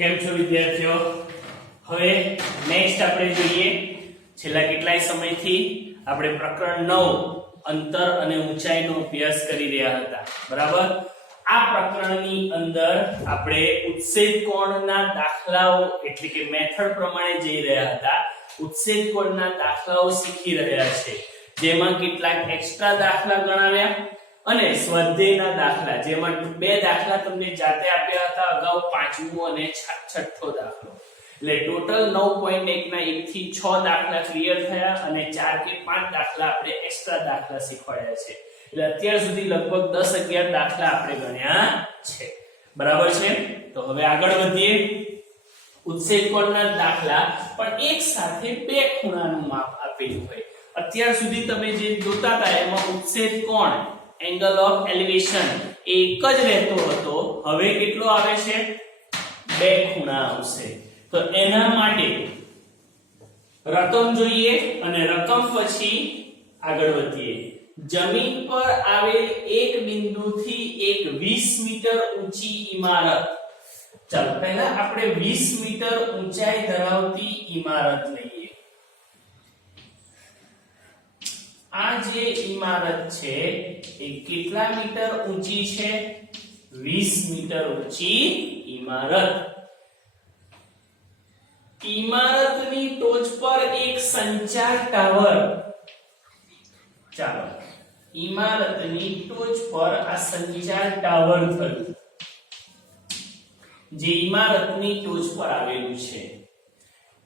કેમ છો વિદ્યાર્થીઓ? હવે નેક્સ્ટ આપણે જોઈએ છેલ્લા કેટલાય સમયથી આપણે પ્રકરણ 9 અંતર અને ઊંચાઈનો અભ્યાસ કરી રહ્યા હતા, બરાબર? આ પ્રકરણની અંદર આપણે ઉત્સેદ કોણના દાખલાઓ એટલે કે મેથડ પ્રમાણે જઈ રહ્યા હતા. ઉત્સેદ કોણના દાખલાઓ શીખી રહ્યા છે, જેમાં કેટલાક એક્સ્ટ્રા દાખલા ગણાવ્યા અને સ્વાધ્યાયના દાખલા, જેમાં બે દાખલા તમને જાતે આપ્યા હતા અગાઉ, પાંચમો અને છઠ્ઠો દાખલો. એટલે ટોટલ 9.1 ના 1 થી 6 દાખલા ક્લિયર થયા અને 4 કે 5 દાખલા આપણે એક્સ્ટ્રા દાખલા શીખવાડ્યા છે. એટલે અત્યાર સુધી લગભગ 10-11 દાખલા આપણે ગણ્યા છે, બરાબર છે? તો હવે આગળ વધીએ. ઉત્સેદ કોણના દાખલા પણ એક સાથે બે ખૂણાનું માપ આપેલું હોય. અત્યાર સુધી તમે જે જોતા હતા એમાં ઉત્સેદ કોણ એંગલ ઓફ એલિવેશન એક જ રહેતો હતો, હવે કેટલો આવે છે? બે ખૂણા આવશે. તો એના માટે રકમ જોઈએ અને રકમ પછી આગળ વધીએ. જમીન પર આવેલ એક બિંદુથી એક 20 મીટર ઊંચી ઇમારત. ચાલો પહેલા આપણે 20 મીટર ઊંચાઈ ધરાવતી ઇમારત લઈએ. આ જે ઇમારત છે એ કેટલા મીટર ઊંચી છે? 20 મીટર ઊંચી ઇમારત. ઇમારતની ટોચ પર એક સંચાર ટાવર. ચાલો ઇમારતની ટોચ પર આ સંચાર ટાવર થયું, જે ઇમારતની ટોચ પર આવેલું છે.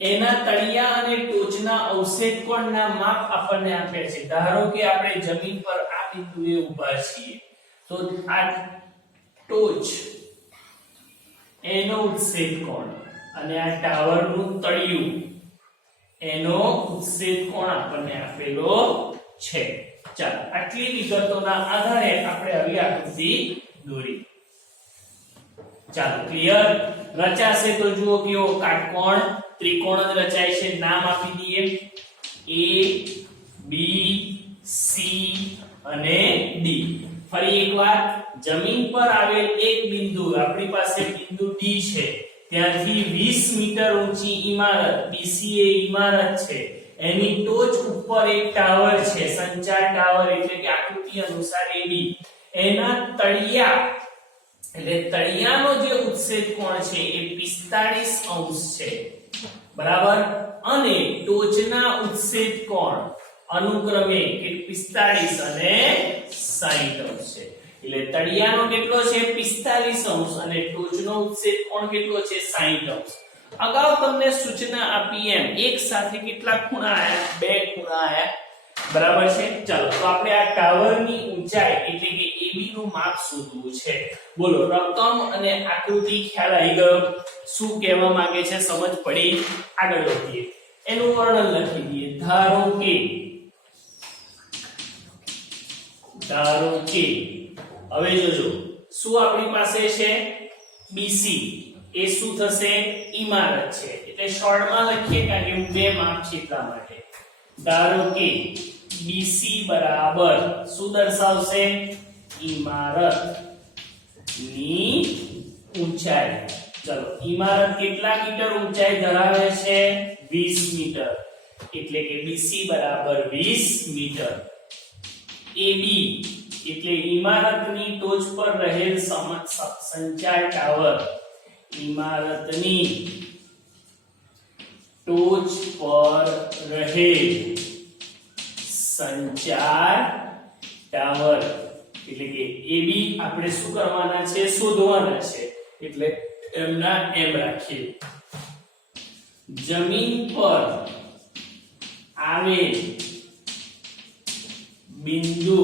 એના તળિયા અને ટોચના અવક્ષેપ કોણના માપ આપણને આપ્યા છે. ધારો કે આપણે જમીન પર આ બિંદુએ ઊભા છીએ, તો આ ટોચ એનો ઉત્સેદ કોણ અને આ ટાવરનું તળિયું એનો ઉત્સેદ કોણ આપણને આપેલો છે. ચાલો આટલી વિગતોના આધારે આપણે આવી આકૃતિ દોરી. ચાલો ક્લિયર? રચાશે તો જુઓ કેવો કાટકોણ ત્રિકોણ જ રચાય છે. નામ આપી દઈએ A, B, C અને D. ફરી એકવાર, જમીન પર આવેલ એક બિંદુ, આપણી પાસે બિંદુ D છે, ત્યાંથી 20 મીટર ઊંચી ઇમારત BC એ ઇમારત છે, એની ટોચ ઉપર એક ટાવર છે, સંચાર ટાવર એટલે કે આકૃતિ અનુસાર AB. એના તળિયા એટલે તળિયાનો જે ઉત્સેદ કોણ છે એ 45 અંશ છે, બરાબર? અને ટોચના ઉત્સેદ કોણ અનુક્રમે 45 અને 60 અંશ છે. એટલે તળિયાનો કેટલો છે? 45 અંશ અને ટોચનો ઉત્સેદ કોણ કેટલો છે? 60 અંશ. અગાઉ તમને સૂચના આપી એમ એક સાથે કેટલા ખૂણા આયા? બે ખૂણા આયા, બરાબર છે? ચાલો તો આપણે આ ટાવરની ઊંચાઈ એટલે કે AB નું માપ શોધવું છે. બોલો, રકમ અને આકૃતિ ખ્યાલ આવી ગયો? શું કહેવા માંગે છે સમજ પડી? આગળ વધીએ. એનું વર્ણન લખી દઈએ. ધારો કે હવે જોજો શું આપણી પાસે છે? BC એ શું થશે? ઇમારત છે, એટલે શોર્ટમાં લખીએ કારણ કે બે માપ છે એટલા માટે. ધારો કે BC બરાબર શું દર્શાવશે? ઇમારત ની ઊંચાઈ. ચલો ઇમારત કેટલા મીટર ઊંચાઈ ધરાવે છે? 20 મીટર, એટલે કે BC બરાબર 20 મીટર. AB એટલે ઇમારતની ટોચ પર રહેલ સંચાર ટાવર. ઇમારતની ટોચ પર રહેલ સંચાર ટાવર એટલે કે AB આપણે શું કરવાના છે? શોધવાના છે, એટલે એમના એમ રાખીએ. જમીન પર આવેલ બિંદુ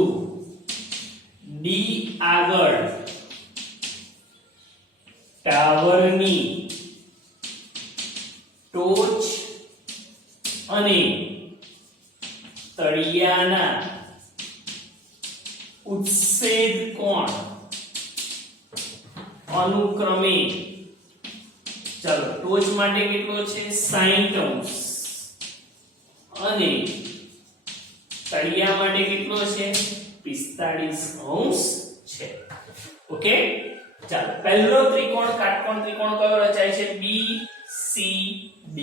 D આગળ ટાવરની ટોચ અને તળિયાના ઉત્સેદ કોણ અનુક્રમે, ચાલો ટોચ માટે કેટલો છે? 60 અંશ અને તળિયા માટે કેટલો છે? 45 અંશ છે. ઓકે, ચાલો પહેલો ત્રિકોણ કાટકોણ ત્રિકોણ કયો રચાય છે BCD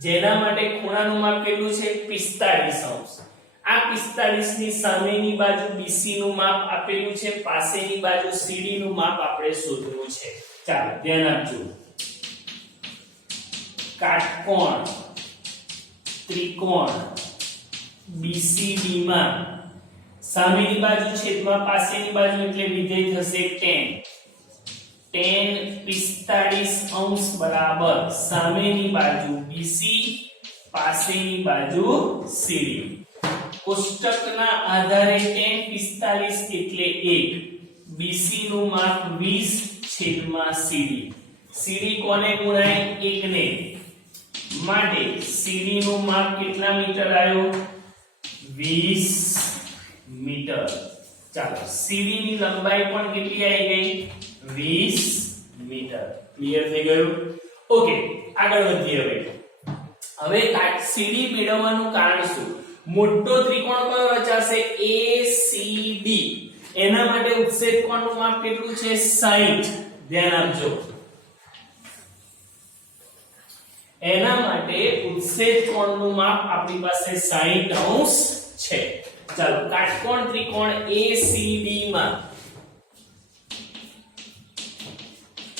જેના માટે ખૂણાનું માપ કેટલું છે 45 આ 45 ની સામેની બાજુ BC નું માપ આપેલું છે પાસેની બાજુ CD નું માપ આપણે શોધવું છે ચાલો ધ્યાન આપજો કાટકોણ ત્રિકોણ BCD માં સામેની બાજુ છેદમાં પાસેની બાજુ એટલે વિધેય થશે tan 45 બરાબર સામેની બાજુ BC પાસેની બાજુ CD કોષ્ટકના આધારે tan 45 એટલે 1 BC નું માપ 20 છેદમાં CD CD કોને ગુણાય 1 ને માટે CD નું માપ કેટલા મીટર આવ્યો 20 મીટર ચાલો CD ની લંબાઈ પણ કેટલી આવી ગઈ 20 મીટર ક્લિયર થઈ ગયું ઓકે આગળ વધીએ હવે CD મેળવવાનું કારણ શું મોટો ત્રિકોણ કયો રચાશે ACD એના માટે ઉત્સેદ કોણનું માપ કેટલું છે 60 ધ્યાન આપજો એના માટે ઉત્સેદ કોણનું માપ આપણી પાસે 60 છે ચાલો કાટકોણ ત્રિકોણ ACD માં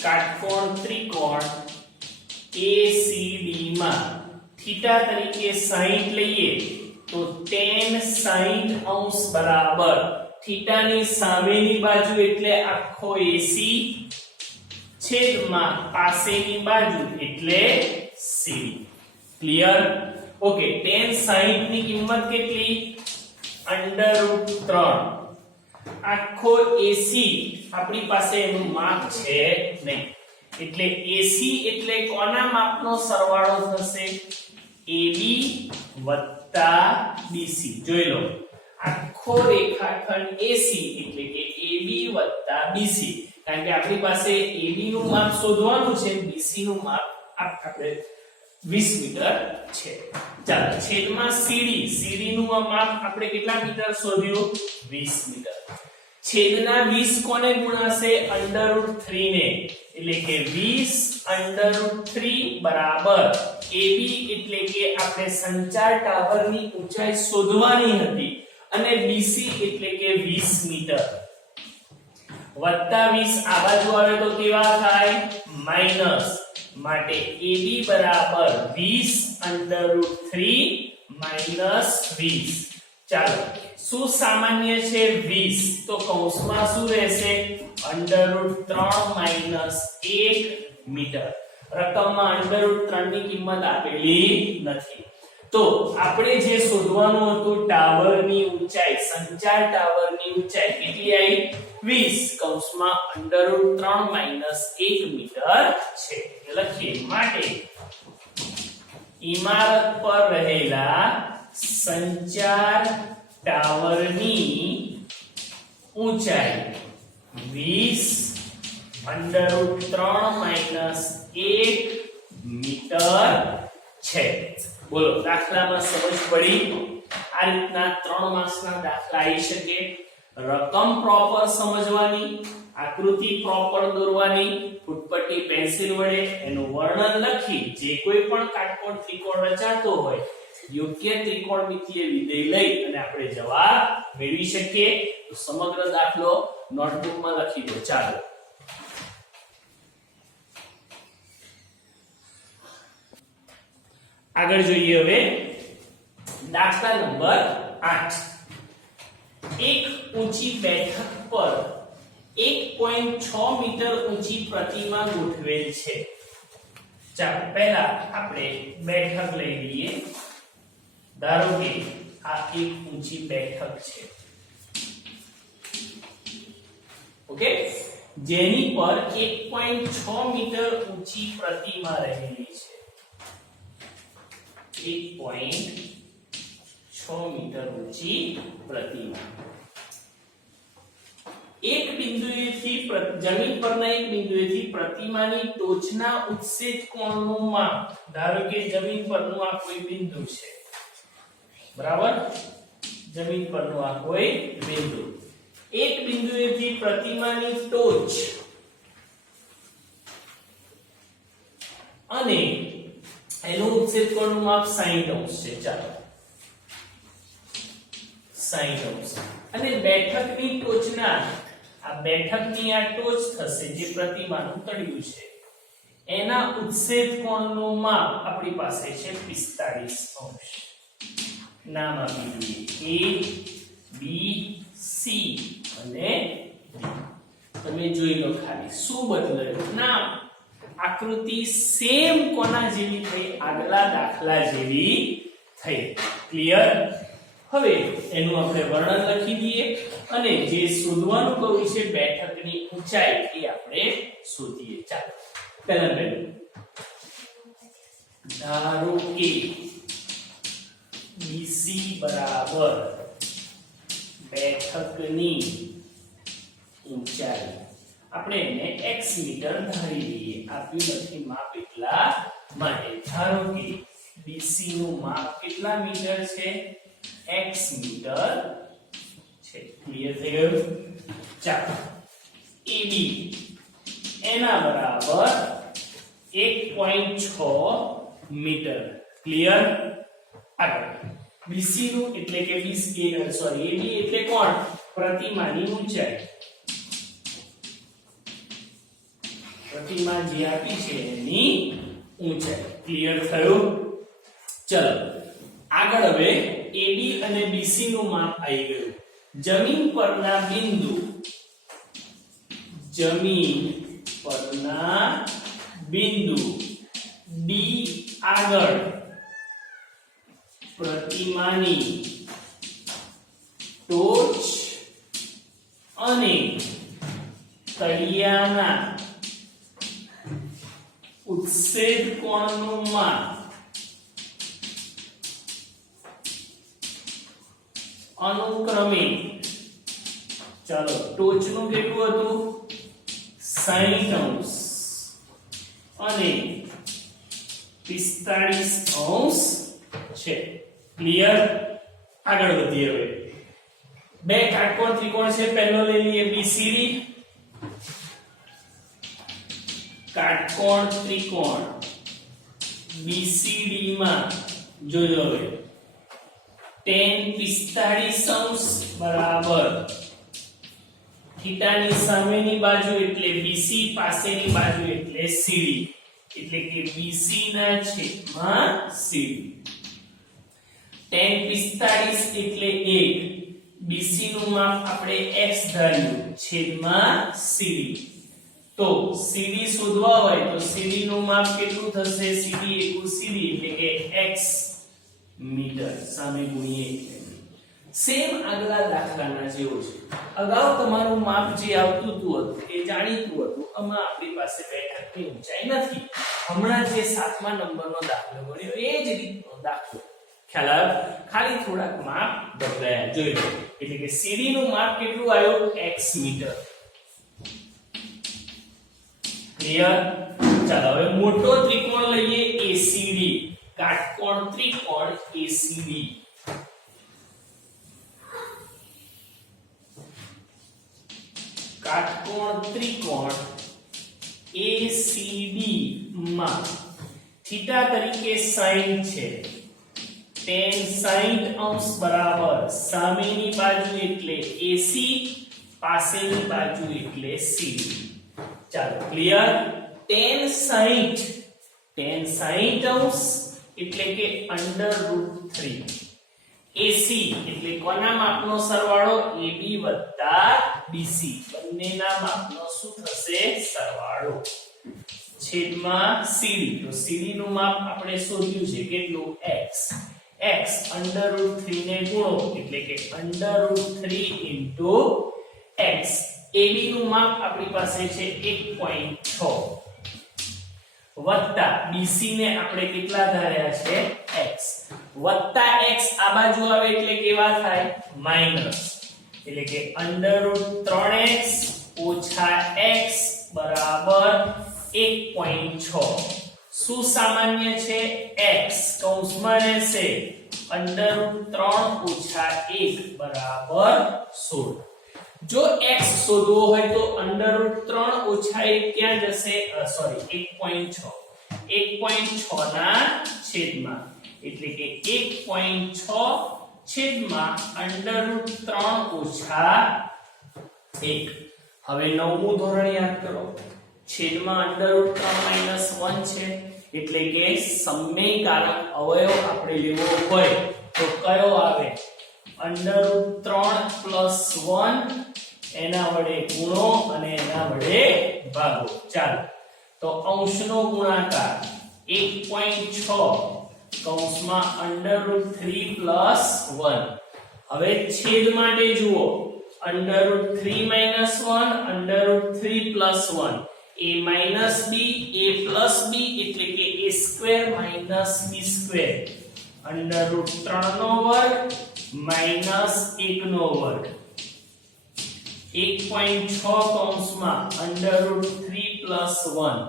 કાટકોણ ત્રિકોણ ACD માં થીટા તરીકે 60 લઈએ તો tan 60 બરાબર થીટાની સામેની બાજુ એટલે આખો AC છેદમાં પાસેની બાજુ એટલે CD ક્લિયર ઓકે tan 60 ની કિંમત કેટલી √3 આખો AC આપણી પાસે એનું માપ છે નહીં એટલે AC એટલે કોના માપનો સરવાળો થશે AB + BC જોઈ લો આખો રેખાખંડ AC એટલે કે AB + BC કારણ કે આપણી પાસે AB નું માપ શોધવાનું છે BC નું માપ આપણે 20 મીટર છે ચાલો છેદમાં CD નું માપ આપણે કેટલા મીટર શોધ્યું 20 મીટર છેદના 20 કોને ગુણાશે √3 ને એટલે કે 20 √3 બરાબર AB એટલે કે આપણે સંચાર ટાવરની ઊંચાઈ શોધવાની હતી અને BC એટલે કે 20 મીટર +20 આ બાજુ આવે તો કેવા થાય માઈનસ માટે AB બરાબર 20 √3 -20 ચાલો શું સામાન્ય છે 20 તો કૌંસમાં શું રહેશે √3 - 1 મીટર રકમમાં √3 ની કિંમત આપેલી નથી તો આપણે જે શોધવાનું હતું ટાવરની ઊંચાઈ સંચાર ટાવરની ઊંચાઈ કેટલી આવી 20 કૌંસમાં √3 - 1 મીટર છે લખીએ માટે ઇમારત પર રહેલા સંચાર ટાવરની ઊંચાઈ 20 √3 - 1 મીટર છે બોલો દાખલામાં સમજ પડી આ રીતના 3 માર્ક્સના દાખલા આવી શકે રકમ પ્રોપર સમજવાની આકૃતિ પ્રોપર દોરવાની ફૂટપટ્ટી પેન્સિલ વડે એનું વર્ણન લખી જે કોઈ પણ કાટકોણ ત્રિકોણ રચાતો હોય યોગ્ય ત્રિકોણમિતીય વિધેય લઈ અને આપણે જવાબ મેળવી શકીએ તો સમગ્ર દાખલો નોટબુકમાં લખી દો ચાલો આગળ જોઈએ હવે દાખલા નંબર 8 એક ઊંચી બેઠક પર 1.6 મીટર ઊંચી પ્રતિમા ગોઠવેલ છે ચાલો પહેલા આપણે બેઠક લઈ લઈએ ધારો કે આ એક ઊંચી બેઠક છે ઓકે જેની પર 1.6 મીટર ઊંચી પ્રતિમા રહેલી છે 1.6 મીટર ઊંચી પ્રતિમા એક બિંદુએથી જમીન પરના એક બિંદુએથી પ્રતિમાની ટોચના ઉત્સેદ કોણનું માપ ધારો કે જમીન પરનું આ કોઈ બિંદુ છે બરાબર જમીન પરનું આ કોઈ બિંદુ એક બિંદુએથી પ્રતિમાની ટોચ અને એનું ઉચ્છેદ કોણનું માપ 60 અંશ છે. ચાલો 60 અંશ. અને બેઠકની ટોચના આ બેઠકની આ ટોચ થશે જે પ્રતિમાનું તળિયું છે એના ઉચ્છેદ કોણનું માપ આપણી પાસે છે 45 અંશ. નામ આપી દઈએ A B C અને D. તમે જોઈ લો ખાલી શું બદલાયું. નામ આકૃતિ સેમ કોના જેવી થઈ? આગલા દાખલા જેવી થઈ. ક્લિયર? હવે એનું આપણે વર્ણન લખી દઈએ અને જે શોધવાનું કહ્યું છે બેઠકની ઊંચાઈ એ આપણે શોધીએ. ચાલો પહેલું ધારો કે BC બરાબર બેઠકની ઊંચાઈ આપણે એને x મીટર ધારી લઈએ. આપ્યું નથી માપ એટલા માટે. ધારો કે BC નું માપ કેટલા મીટર છે? x મીટર છે. ક્લિયર થઈ ગયું? ચાલો AB એના બરાબર 1.6 મીટર. ક્લિયર? આગળ BC નું એટલે કે AB એટલે કોણ? પ્રતિમાની ઊંચાઈ. પ્રતિમા જે આપી છે એની ઊંચાઈ. ક્લિયર થયું? ચલો આગળ હવે AB અને BC નું માપ આવી ગયું. જમીન પરના બિંદુ D આગળ પ્રતિમાની ટોચ અને તળિયાના ઉચ્છેદ કોણનું માપ અનુક્રમે ચાલો ટોચનું કેટલું હતું? 60 અંશ અને 45 અંશ છે. ક્લિયર? આગળ વધીએ. હવે બે કાટકોણ ત્રિકોણ છે. પહેલો લઈ લઈએ BCD. કાટકોણ ત્રિકોણ BCD માં જોજો હવે tan 45 અંશ બરાબર થીટાની સામેની બાજુ એટલે BC પાસેની બાજુ એટલે CD એટલે કે BC ના છેદમાં CD. tan 45 એટલે 1. BC નું માપ આપણે x ધાર્યું છેદમાં CD. તો CD શોધવા હોય તો CD નું માપ કેટલું થશે? CD = CD એટલે કે x મીટર સામે ગુણીએ. સેમ આગલા દાખલાના જેવો છે. અગાઉ તમારું માપ જે આવતું હતું એ જાણીતું હતું. આમાં આપણી પાસે બેઠકની ઊંચાઈ નથી. હમણાં જે 7મા નંબરનો દાખલો ગણ્યો એ જ રીતનો દાખલો. ખ્યાલ આવે? ખાલી થોડાક માપ બદલાયા. જોઈ લો. એટલે કે CD નું માપ કેટલું આવ્યું? x metre. ક્લિયર? ચાલો હવે મોટો ત્રિકોણ લઈએ ACD. કાટકોણ ત્રિકોણ ACD. કાટકોણ ત્રિકોણ ACD માં થીટા તરીકે 60 છે. tan 60 અંશ બરાબર સામેની બાજુ એટલે AC પાસેની બાજુ એટલે CD. ચાલો ક્લિયર? tan 60 અંશ એટલે કે √3. AC એટલે કોના માપનો સરવાળો? AB વત્તા BC બંનેના માપનો શું થશે? સરવાળો છેદમાં CD. તો CD નું માપ આપણે શોધ્યું છે કેટલું? x. x √3 ને ગુણો એટલે કે √3 x. AB નું માપ આપણી પાસે છે 1.6 વત્તા BC ને આપણે કેટલા ધાર્યા છે? x વત્તા x આ બાજુ આવે એટલે કેવા થાય? માઈનસ એટલે કે √3x - x બરાબર 1.6. શું સામાન્ય છે? x કૌંસમાં રહેશે √3 - 1 બરાબર 16. જો x શોધવો હોય તો √3 - 1 ક્યાં જશે? 1.6 1.6 ના છેદમાં એટલે કે 1.6 છેદમાં √3 ઓછા 1. હવે નવમું ધોરણ યાદ કરો. છેદમાં √3 - 1 છે એટલે કે સમયકારક અવયવ આપણે લેવો હોય તો કયો આવે? √3 + 1 એના વડે ગુણો અને એના વડે ભાગો. ચાલો તો અંશનો ગુણાકાર 1.6 કૌંસમાં √3 + 1. હવે છેદ માટે જુઓ √3 - 1 √3 + 1 a - b a + b એટલે કે a² - b². √3 નો વર્ગ -1 નો વર્ગ. 1.6 કૌંસમાં √3 + 1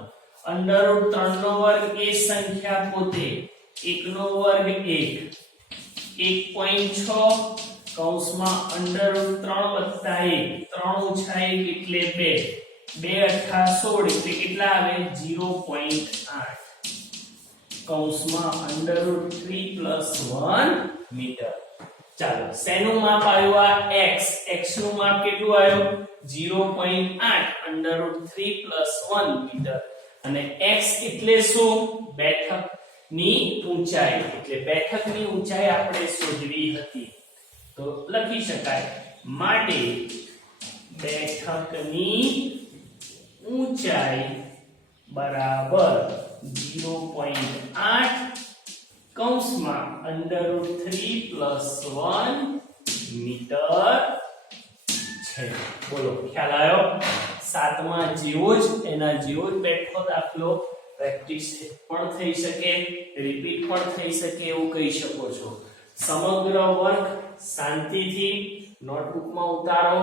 √3 નો વર્ગ એ સંખ્યા પોતે 1 નો વર્ગ 1. 1.6 કૌંસમાં √3 + 1 3 ઓછા 1 એટલે 2. 2 * 8 = 16 એટલે કેટલા આવે? 0.8 કૌંસમાં √3 + 1 મીટર. ચાલો શેનું માપ આવ્યું? આ x નું માપ કેટલું આવ્યું? 0.8 √3 + 1 મીટર. અને x એટલે શું? બેઠકની ઊંચાઈ. એટલે બેઠકની ઊંચાઈ આપણે શોધવી હતી તો લખી શકાય માટે બેઠકની ઊંચાઈ બરાબર 0.8 કૌંસમાં √3 + 1 મીટર છે. બોલો ખ્યાલ આવ્યો? સાતમા જેવો જ એના જેવો જ બેઠો દાખલો પ્રેક્ટિસ પણ થઈ શકે, રિપીટ પણ થઈ શકે એવું કહી શકો છો. સમગ્ર વર્ગ શાંતિથી નોટબુકમાં ઉતારો.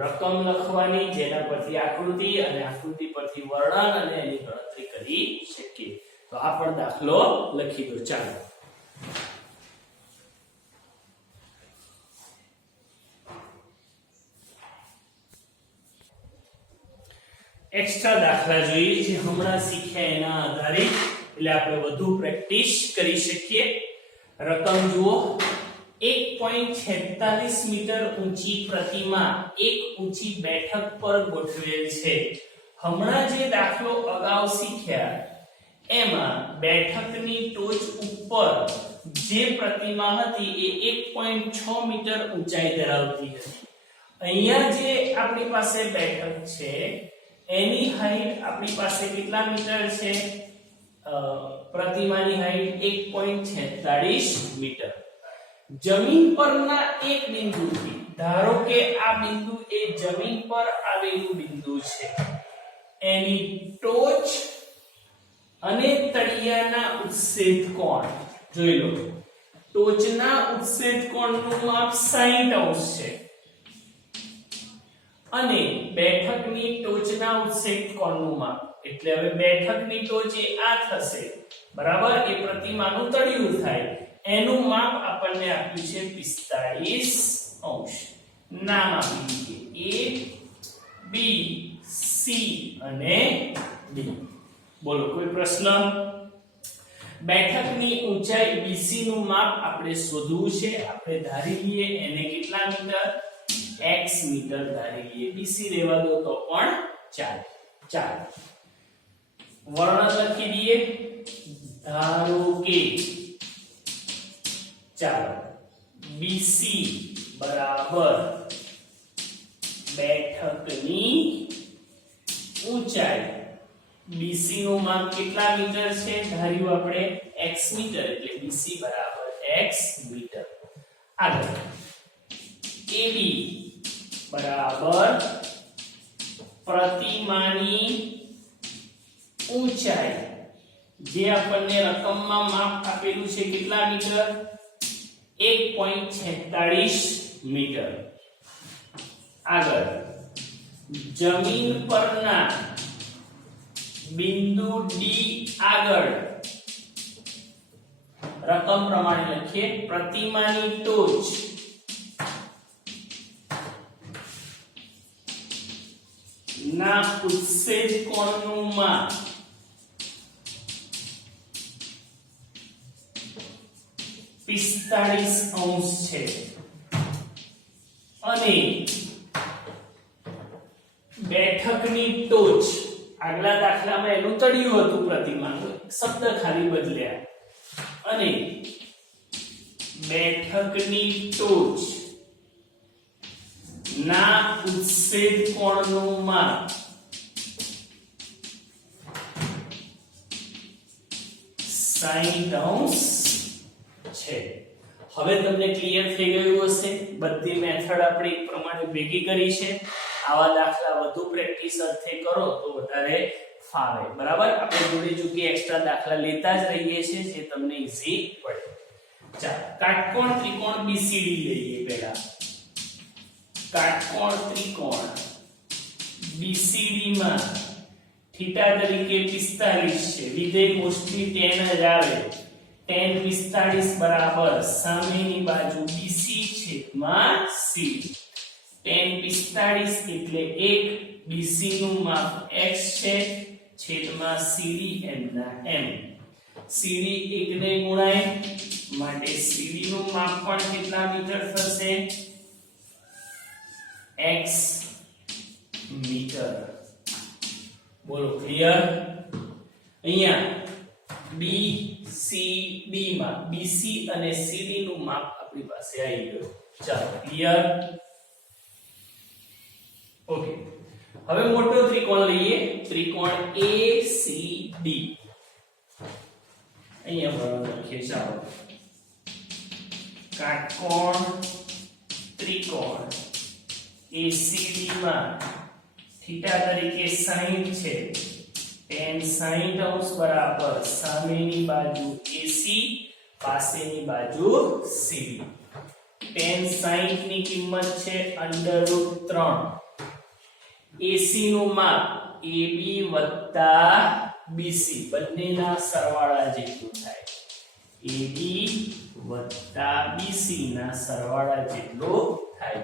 રકમ લખવાની જેના પરથી આકૃતિ અને આકૃતિ પરથી વર્ણન અને એની ગણતરી કરી શકીએ. તો આ પણ દાખલો લખી દો. ચાલો એક્સ્ટ્રા દાખલા જોઈએ જે હમણાં શીખ્યા એના આધારે એટલે આપણે વધુ પ્રેક્ટિસ કરી શકીએ. રકમ જુઓ 1.46 મીટર ઊંચી પ્રતિમા એક ઊંચી બેઠક પર ગોઠવેલ છે. હમણાં જે દાખલો અગાઉ શીખ્યા એમાં બેઠકની ટોચ ઉપર જે પ્રતિમા હતી એ 1.6 મીટર ઊંચાઈ ધરાવતી હતી. અહીંયા જે આપણી પાસે બેઠક છે એની હાઈટ આપણી પાસે કેટલા મીટર છે? પ્રતિમાની હાઈટ 1.46 મીટર. જમીન પરના એક બિંદુથી, ધારો કે આ બિંદુ એ જમીન પર આવેલું બિંદુ છે, એની ટોચ અને તળિયાના ઉત્સેદ કોણ જોઈ લો. ટોચના ઉત્સેદ કોણનું માપ 60° છે અને બેઠકની ટોચના ઉત્સેદ કોણનું માપ એટલે હવે બેઠકની ટોચ એ આ થશે બરાબર. એ પ્રતિમાનું તળિયું થાય. એનું માપ આપણને આપ્યું છે 45°. નામ આપી દઈએ A B C અને D. બોલો કોઈ પ્રશ્ન? બેઠકની ઊંચાઈ BC નું માપ આપણે શોધવું છે. આપણે ધારી લઈએ એને કેટલા મીટર? x મીટર ધારી લઈએ. BC રહેવા દો તો પણ ચાલે. ચાલો વર્ણન લખી દઈએ. ધારો કે ચાલો BC બરાબર બેઠકની ઊંચાઈ. BC નું માપ કેટલા મીટર છે? ધાર્યું આપણે x મીટર એટલે BC બરાબર x મીટર. આગળ AB બરાબર પ્રતિમાની ઊંચાઈ જે આપણને રકમમાં માપ આપેલું છે કેટલા મીટર? 1.46 મીટર. આગળ જમીન પરના બિંદુ D આગળ રકમ પ્રમાણે લખીએ. પ્રતિમાની ટોચ ના ઉત્સેદ કોણનું માપ 45 છે અને બેઠકની ટોચ, આગલા દાખલામાં એનું તળિયું હતું પ્રતિમાનું, શબ્દ ખાલી બદલ્યા, અને બેઠકની ટોચ ના ઉત્સેદ કોણનું માપ 60° છે. હવે તમને ક્લિયર થઈ ગયું હશે. બધી મેથડ આપણે એક પ્રમાણે ભેગી કરી છે. આવા દાખલા વધુ પ્રેક્ટિસ અર્થે કરો તો વધારે ફાવે. બરાબર, આપણે જોડે જોડે એક્સ્ટ્રા દાખલા લેતા જ રહીએ છીએ જે તમને ઈઝી પડે. ચાલો, કાટકોણ ત્રિકોણ BCD લઈએ. પહેલા કાટકોણ ત્રિકોણ BCD માં થીટા તરીકે 45 છે. વિધેય મોસ્ટલી tan જ આવે. tan 45 બરાબર સામેની બાજુ BC છેદમાં CD. tan 45 એટલે 1, BC નું માપ x છે છેદમાં CD m ના m. CD 1 ને ગુણાય માટે CD નું માપ પણ કેટલા મીટર થશે? x metre. બોલો ક્લિયર? અહીંયા BCD માં BC અને CD નું માપ આપણી પાસે આવી ગયું. ચાલો, ક્લિયર? ઓકે, હવે મોટો ત્રિકોણ લઈએ. ત્રિકોણ ACD. અહીંયા બરાબર લખીએ. ચાલો, કાટકોણ ત્રિકોણ ACD માં થીટા તરીકે 60 છે. tan 60° બરાબર સામેની બાજુ AC, પાસેની બાજુ CD. tan 60 ની કિંમત છે √3. AC નું માપ AB વત્તા BC બંનેના સરવાળા જેટલું થાય. AB વત્તા BC ના સરવાળા જેટલું થાય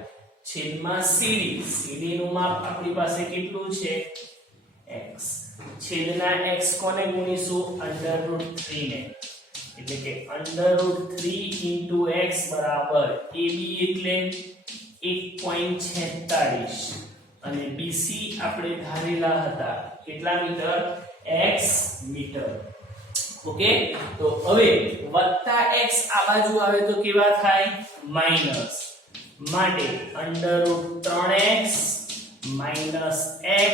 છેદમાં CD. CD નું માપ આપણી પાસે કેટલું છે? x. છેદના x કોને ગુણીશું? √3 ને. એટલે કે √3 * x બરાબર AB એટલે 1.46 અને BC આપણે ધારેલા હતા કેટલા મીટર? x metre. ઓકે, તો હવે વત્તા x આ બાજુ આવે તો કેવા થાય? માઈનસ. માટે √3x -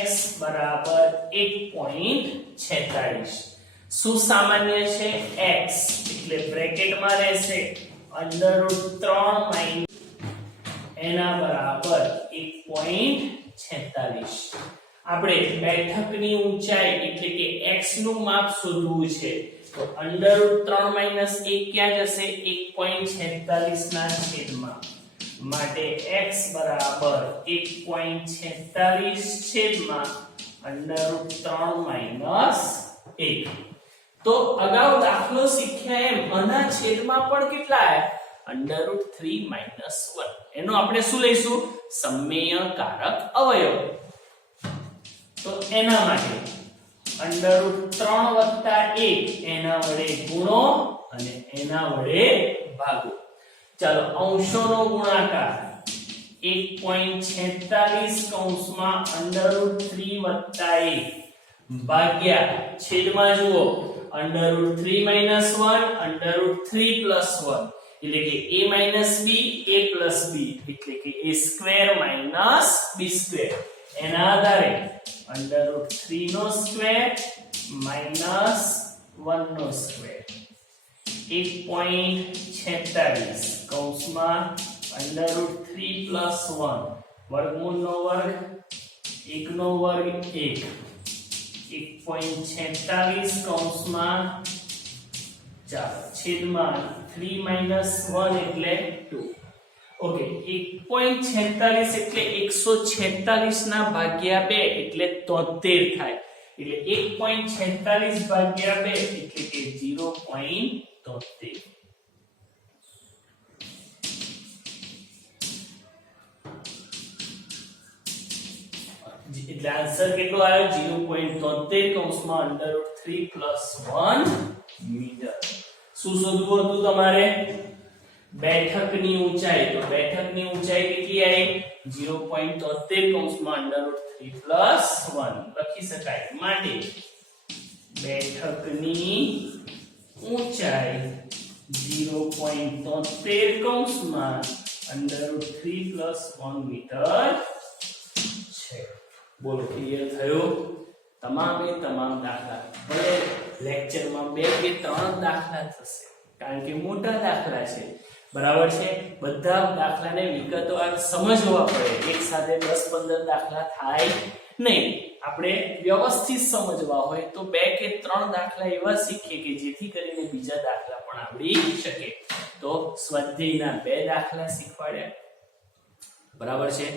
x બરાબર 1.46. શું સામાન્ય છે? x એટલે બ્રેકેટમાં રહેશે √3 એના બરાબર 1.46. આપણે બેઠકની ઊંચાઈ એટલે કે x નું માપ શોધવું છે તો √3 - 1 ક્યાં જશે? 1.46 ના છેદમાં. માટે x બરાબર 1.46 છેદમાં √3 - 1. તો અગાઉ દાખલો શીખ્યા એમ આના છેદમાં પણ કેટલા આવ્યા? √3 - 1. એનો આપણે શું લઈશું? સમમેય કારક અવયવ. તો એના માટે √3 + 1 એના વડે ગુણો અને એના વડે ભાગો. ચાલો, અંશોનો ગુણાકાર 1.46 કૌંસમાં √3 + 1 ભાગ્યા છેદમાં જુઓ √3 - 1 √3 + 1 એટલે કે a - b a + b એટલે કે a² - b². એના આધારે √3 નો સ્ક્વેર - 1 નો સ્ક્વેર 1.46 કૌંસમાં √3 + 1 વર્ગમૂળનો વર્ગ 1 નો વર્ગ 1 1.46 કૌંસમાં ચાલો છેદમાં 3 - 1 એટલે 2. ઓકે, 1.46 એટલે 146 ના ભાગ્યા 2 એટલે 73 થાય. એટલે 1.46 ભાગ્યા 2 એટલે કે 0.73. એટલે આન્સર કેટલો આવ્યો? 0.73 કૌંસમાં √3 + 1 મીટર. શું શોધવું હતું તમારે? બેઠકની ઊંચાઈ, તો બેઠકની ઊંચાઈ કેટલી આવી? 0.73 કૌંસમાં √3 + 1 લખી શકાય. માટે બેઠકની ઊંચાઈ 0.73 કૌંસમાં √3 + 1 મીટર છે. બોલો ક્લિયર થયું? તમામે તમામ દાખલા, ભલે લેક્ચરમાં 2 કે 3 દાખલા થશે કારણ કે મોટા દાખલા છે, બરાબર છે. બધા દાખલાને વિગતવાર સમજવા પડે. એક સાથે 10-15 દાખલા થાય નહીં. આપણે વ્યવસ્થિત સમજવા હોય તો 2 કે 3 દાખલા એવા શીખીએ કે જેથી કરીને બીજા દાખલા પણ આવડી શકે. તો સ્વાધ્યાયના 2 દાખલા શીખવાડ્યા, બરાબર છે.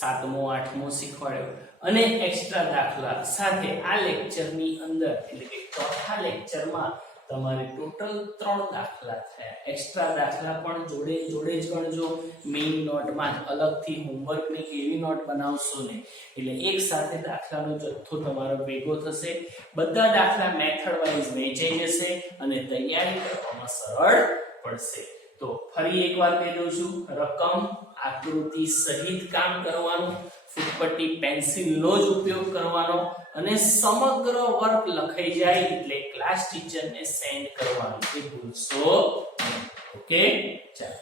7મો 8મો શીખવાડ્યો અને એક્સ્ટ્રા દાખલા સાથે આ લેક્ચરની અંદર એટલે કે ચોથા લેક્ચરમાં તમારે ટોટલ 3 દાખલા થયા. એક્સ્ટ્રા દાખલા પણ જોડે જોડે જ ગણજો. મેઇન નોટમાં અલગથી હોમવર્કની કેવી નોટ બનાવશો ને, એટલે એક સાથે દાખલાનો જથ્થો તમારો ભેગો થશે. બધા દાખલા મેથડ વાઇઝ વહેંચાઈ જશે અને તૈયારી કરવામાં સરળ પડશે. તો ફરી એકવાર કહી દઉં છું, રકમ આકૃતિ સહિત કામ કરવાનું, ફૂટપટ્ટી પેન્સિલનો જ ઉપયોગ કરવાનો અને સમગ્ર વર્ક લખાઈ જાય એટલે ક્લાસ ટીચરને સેન્ડ કરવાનું. એ ભૂલશો નહીં. ઓકે, ચાલો.